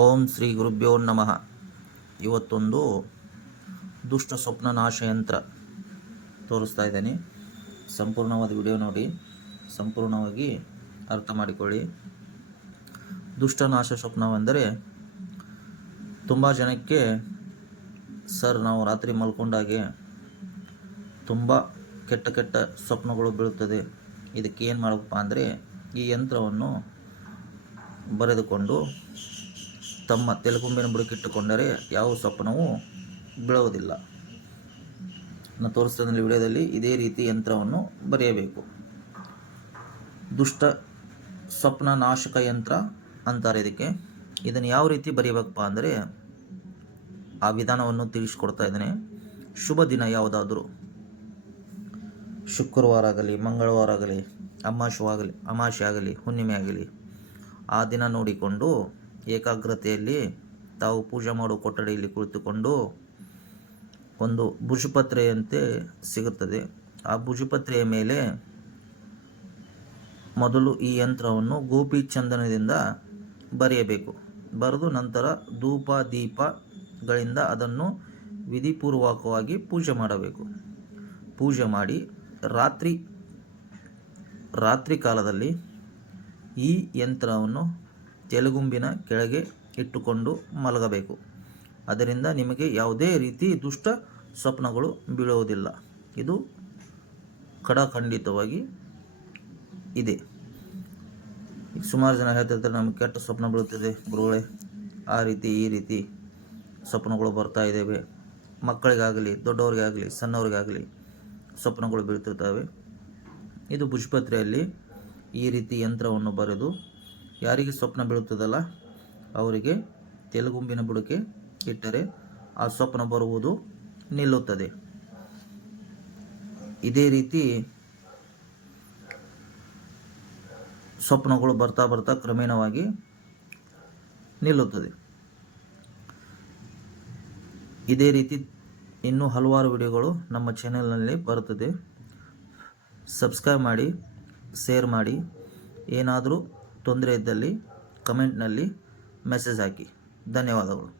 ಓಂ ಶ್ರೀ ಗುರುಭ್ಯೋ ನಮಃ. ಇವತ್ತೊಂದು ದುಷ್ಟ ಸ್ವಪ್ನ ನಾಶ ಯಂತ್ರ ತೋರಿಸ್ತಾ ಇದ್ದೀನಿ. ಸಂಪೂರ್ಣವಾದ ವಿಡಿಯೋ ನೋಡಿ, ಸಂಪೂರ್ಣವಾಗಿ ಅರ್ಥ ಮಾಡಿಕೊಳ್ಳಿ. ದುಷ್ಟನಾಶ ಸ್ವಪ್ನವೆಂದರೆ ತುಂಬ ಜನಕ್ಕೆ ಸರ್ ನಾವು ರಾತ್ರಿ ಮಲ್ಕೊಂಡಾಗೆ ತುಂಬ ಕೆಟ್ಟ ಕೆಟ್ಟ ಸ್ವಪ್ನಗಳು ಬೀಳುತ್ತದೆ. ಇದಕ್ಕೆ ಏನು ಮಾಡಬೇಕಪ್ಪ ಅಂದರೆ ಈ ಯಂತ್ರವನ್ನು ಬರೆದುಕೊಂಡು ತಮ್ಮ ತೆಲುಗುಂಬಿನ ಬುಡಕ್ಕಿಟ್ಟುಕೊಂಡರೆ ಯಾವ ಸ್ವಪ್ನವೂ ಬೀಳುವುದಿಲ್ಲ. ನಾನು ತೋರಿಸ್ತಾ ವಿಡಿಯೋದಲ್ಲಿ ಇದೇ ರೀತಿ ಯಂತ್ರವನ್ನು ಬರೆಯಬೇಕು. ದುಷ್ಟ ಸ್ವಪ್ನ ನಾಶಕ ಯಂತ್ರ ಅಂತಾರೆ ಇದಕ್ಕೆ. ಇದನ್ನು ಯಾವ ರೀತಿ ಬರೆಯಬೇಕಪ್ಪ ಅಂದರೆ ಆ ವಿಧಾನವನ್ನು ತಿಳಿಸ್ಕೊಡ್ತಾ ಇದ್ದೇನೆ. ಶುಭ ದಿನ ಯಾವುದಾದ್ರೂ ಶುಕ್ರವಾರ ಆಗಲಿ, ಮಂಗಳವಾರ ಆಗಲಿ, ಅಮಾವಾಸ್ಯೆ ಆಗಲಿ, ಹುಣ್ಣಿಮೆ ಆಗಲಿ, ಆ ದಿನ ನೋಡಿಕೊಂಡು ಏಕಾಗ್ರತೆಯಲ್ಲಿ ತಾವು ಪೂಜೆ ಮಾಡುವ ಕೊಠಡಿಯಲ್ಲಿ ಕುಳಿತುಕೊಂಡು ಒಂದು ಭುಜಪತ್ರೆಯಂತೆ ಸಿಗುತ್ತದೆ. ಆ ಭುಜಪತ್ರೆಯ ಮೇಲೆ ಮೊದಲು ಈ ಯಂತ್ರವನ್ನು ಗೋಪಿ ಚಂದನದಿಂದ ಬರೆಯಬೇಕು. ಬರೆದು ನಂತರ ಧೂಪ ದೀಪಗಳಿಂದ ಅದನ್ನು ವಿಧಿಪೂರ್ವಕವಾಗಿ ಪೂಜೆ ಮಾಡಬೇಕು. ಪೂಜೆ ಮಾಡಿ ರಾತ್ರಿ ಕಾಲದಲ್ಲಿ ಈ ಯಂತ್ರವನ್ನು ತೆಲುಗುಂಬಿನ ಕೆಳಗೆ ಇಟ್ಟುಕೊಂಡು ಮಲಗಬೇಕು. ಅದರಿಂದ ನಿಮಗೆ ಯಾವುದೇ ರೀತಿ ದುಷ್ಟ ಸ್ವಪ್ನಗಳು ಬೀಳುವುದಿಲ್ಲ. ಇದು ಖಡಾಖಂಡಿತವಾಗಿ ಇದೆ. ಸುಮಾರು ಜನ ಹೇಳ್ತಿರ್ತಾರೆ ನಮಗೆ ಕೆಟ್ಟ ಸ್ವಪ್ನ ಬೀಳುತ್ತದೆ ಗುರುಗಳೇ, ಆ ರೀತಿ ಈ ರೀತಿ ಸ್ವಪ್ನಗಳು ಬರ್ತಾ ಇದ್ದೇವೆ. ಮಕ್ಕಳಿಗಾಗಲಿ, ದೊಡ್ಡವರಿಗಾಗಲಿ, ಸಣ್ಣವರಿಗಾಗಲಿ ಸ್ವಪ್ನಗಳು ಬೀಳ್ತಿರ್ತವೆ. ಇದು ಭುಜಪತ್ರೆಯಲ್ಲಿ ಈ ರೀತಿ ಯಂತ್ರವನ್ನು ಬರೆದು ಯಾರಿಗೆ ಸ್ವಪ್ನ ಬೀಳುತ್ತದಲ್ಲ ಅವರಿಗೆ ತೆಲುಗುಂಬಿನ ಬುಡಕ್ಕೆ ಇಟ್ಟರೆ ಆ ಸ್ವಪ್ನ ಬರುವುದು ನಿಲ್ಲುತ್ತದೆ. ಇದೇ ರೀತಿ ಸ್ವಪ್ನಗಳು ಬರ್ತಾ ಬರ್ತಾ ಕ್ರಮೇಣವಾಗಿ ನಿಲ್ಲುತ್ತದೆ. ಇದೇ ರೀತಿ ಇನ್ನೂ ಹಲವಾರು ವಿಡಿಯೋಗಳು ನಮ್ಮ ಚಾನೆಲ್ನಲ್ಲಿ ಬರುತ್ತದೆ. ಸಬ್ಸ್ಕ್ರೈಬ್ ಮಾಡಿ, ಶೇರ್ ಮಾಡಿ. ಏನಾದರೂ ತೊಂದರೆ ಇದ್ದಲ್ಲಿ ಕಮೆಂಟ್ನಲ್ಲಿ ಮೆಸೇಜ್ ಹಾಕಿ. ಧನ್ಯವಾದಗಳು.